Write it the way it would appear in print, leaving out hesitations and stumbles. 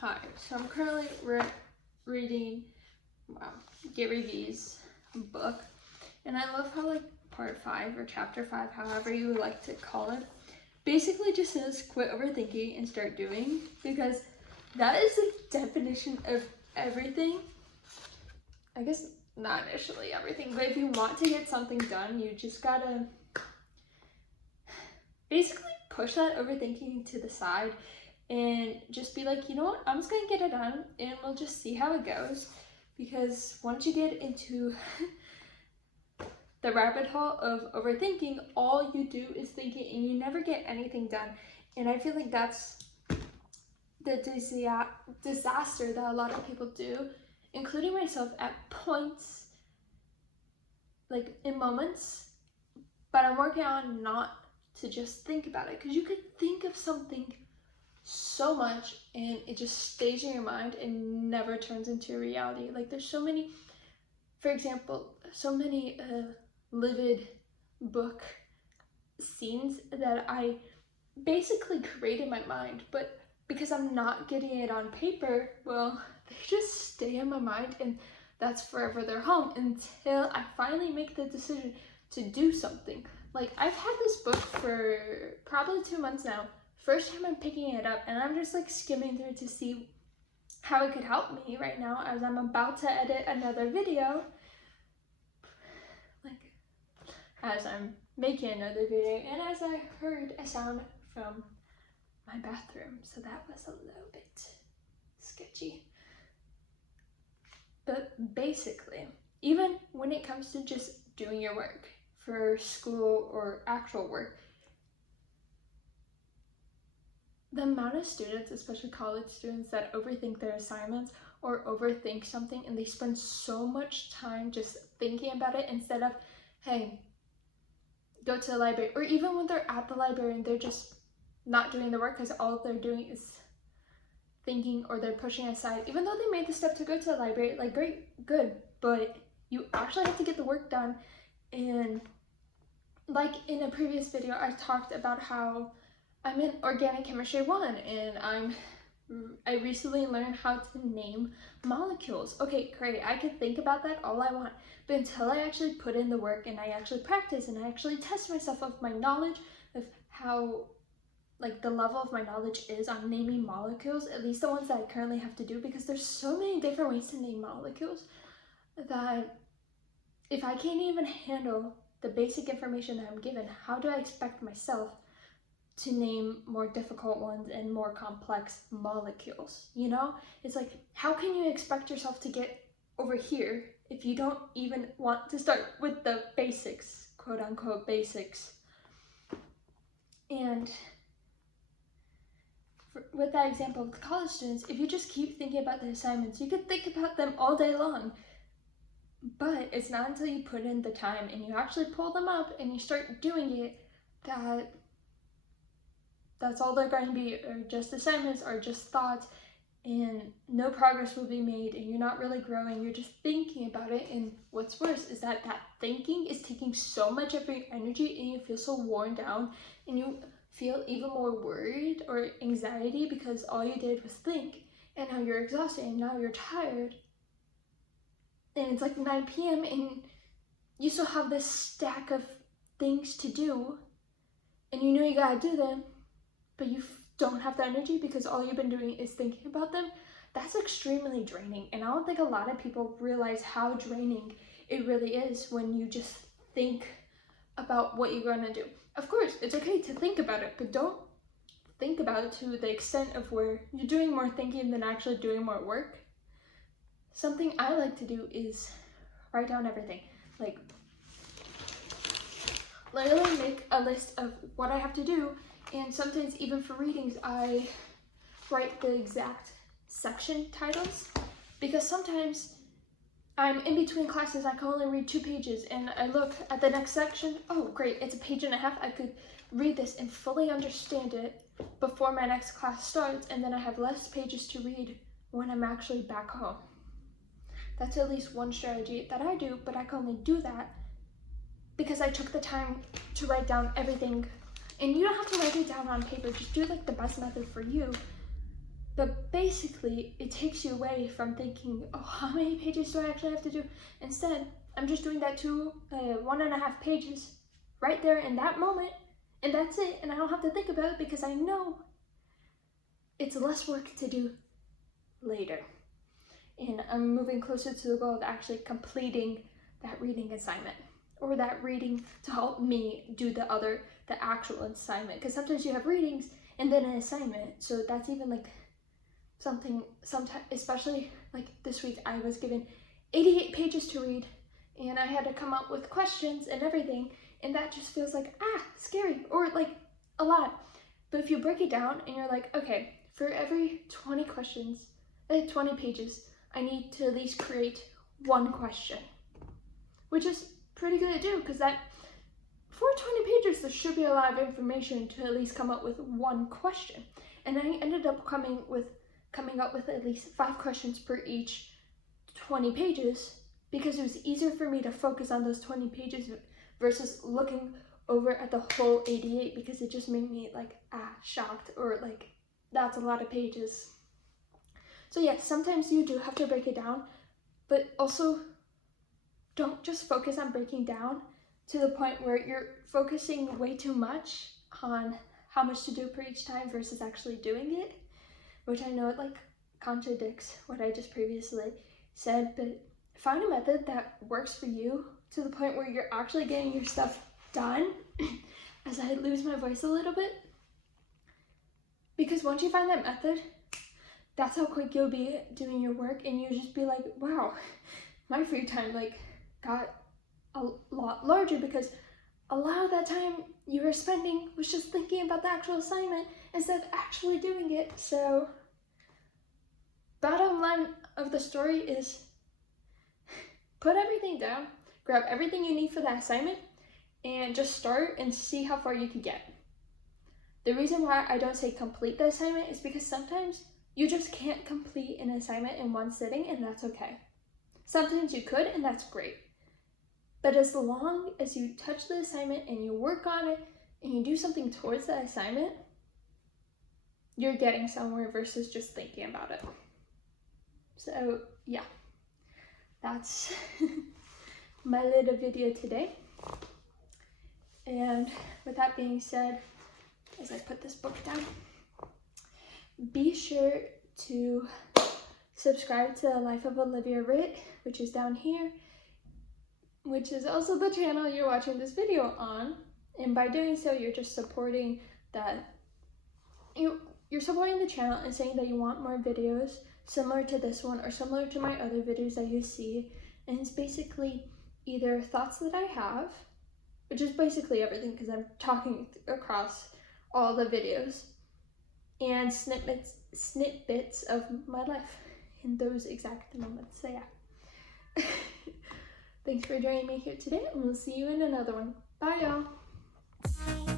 Hi, so I'm currently reading Gary Vee's book, and I love how part 5 or chapter 5, however you like to call it, basically just says quit overthinking and start doing, because that is the definition of everything. I guess not initially everything, but if you want to get something done, you just gotta basically push that overthinking to the side and just be like, you know what, I'm just gonna get it done and we'll just see how it goes. Because once you get into the rabbit hole of overthinking, all you do is thinking and you never get anything done. And I feel like that's the disaster that a lot of people do, including myself at points, like in moments, but I'm working on not to just think about it, because you could think of something so much and it just stays in your mind and never turns into reality. Like there's so many, for example, so many livid book scenes that I basically create in my mind, but because I'm not getting it on paper, well, they just stay in my mind and that's forever their home until I finally make the decision to do something. Like I've had this book for probably 2 months now. First time I'm picking it up and I'm just like skimming through to see how it could help me right now as I'm about to edit another video. Like as I'm making another video and as I heard a sound from my bathroom, so that was a little bit sketchy. But basically, even when it comes to just doing your work for school or actual work, the amount of students, especially college students, that overthink their assignments or overthink something and they spend so much time just thinking about it instead of, hey, go to the library. Or even when they're at the library and they're just not doing the work because all they're doing is thinking, or they're pushing aside, even though they made the step to go to the library, like great, good, but you actually have to get the work done. And like in a previous video, I talked about how I'm in organic chemistry 1 and I recently learned how to name molecules. Okay, great, I can think about that all I want, but until I actually put in the work and I actually practice and I actually test myself of my knowledge of how, like the level of my knowledge is on naming molecules, at least the ones that I currently have to do, because there's so many different ways to name molecules that if I can't even handle the basic information that I'm given, how do I expect myself to name more difficult ones and more complex molecules? You know, it's like, how can you expect yourself to get over here if you don't even want to start with the basics, quote unquote basics? And with that example of the college students, if you just keep thinking about the assignments, you could think about them all day long, but it's not until you put in the time and you actually pull them up and you start doing it that's all they're going to be, or just assignments or just thoughts, and no progress will be made and you're not really growing. You're just thinking about it, and what's worse is that thinking is taking so much of your energy and you feel so worn down and you feel even more worried or anxiety because all you did was think, and now you're exhausted and now you're tired and it's like 9 p.m. and you still have this stack of things to do and you know you gotta do them, but you don't have the energy because all you've been doing is thinking about them. That's extremely draining, and I don't think a lot of people realize how draining it really is when you just think about what you're going to do. Of course, it's okay to think about it, but don't think about it to the extent of where you're doing more thinking than actually doing more work. Something I like to do is write down everything. Like, literally make a list of what I have to do, and sometimes even for readings, I write the exact section titles, because sometimes I'm in between classes, I can only read 2 pages, and I look at the next section, oh great, it's a page and a half, I could read this and fully understand it before my next class starts, and then I have less pages to read when I'm actually back home. That's at least one strategy that I do, but I can only do that because I took the time to write down everything. And you don't have to write it down on paper, just do like the best method for you. But basically, it takes you away from thinking, oh, how many pages do I actually have to do? Instead, I'm just doing that 1.5 pages right there in that moment, and that's it. And I don't have to think about it because I know it's less work to do later. And I'm moving closer to the goal of actually completing that reading assignment, or that reading to help me do the actual assignment. Because sometimes you have readings and then an assignment, so that's even like sometimes, especially like this week, I was given 88 pages to read, and I had to come up with questions and everything, and that just feels like, scary, or like a lot. But if you break it down and you're like, okay, for every 20 pages, I need to at least create one question, which is pretty good to do, because that for 20 pages, there should be a lot of information to at least come up with one question. And I ended up coming up with at least 5 questions per each 20 pages, because it was easier for me to focus on those 20 pages versus looking over at the whole 88, because it just made me like, shocked, or like, that's a lot of pages. So yeah, sometimes you do have to break it down, but also don't just focus on breaking down to the point where you're focusing way too much on how much to do per each time versus actually doing it, which I know it like contradicts what I just previously said, but find a method that works for you to the point where you're actually getting your stuff done. As I lose my voice a little bit, because once you find that method, that's how quick you'll be doing your work, and you'll just be like, wow, my free time like got a lot larger, because a lot of that time you were spending was just thinking about the actual assignment instead of actually doing it. So bottom line of the story is, put everything down, grab everything you need for that assignment, and just start and see how far you can get. The reason why I don't say complete the assignment is because sometimes you just can't complete an assignment in one sitting, and that's okay. Sometimes you could, and that's great. But as long as you touch the assignment and you work on it and you do something towards that assignment, you're getting somewhere versus just thinking about it. So yeah, that's my little video today. And with that being said, as I put this book down, be sure to subscribe to The Life of Olivia Ritt, which is down here, which is also the channel you're watching this video on. And by doing so, you're just supporting that. You're supporting the channel and saying that you want more videos similar to this one or similar to my other videos that you see. And it's basically either thoughts that I have, which is basically everything because I'm talking across all the videos, and snippets of my life in those exact moments. So yeah. Thanks for joining me here today, and we'll see you in another one. Bye, y'all.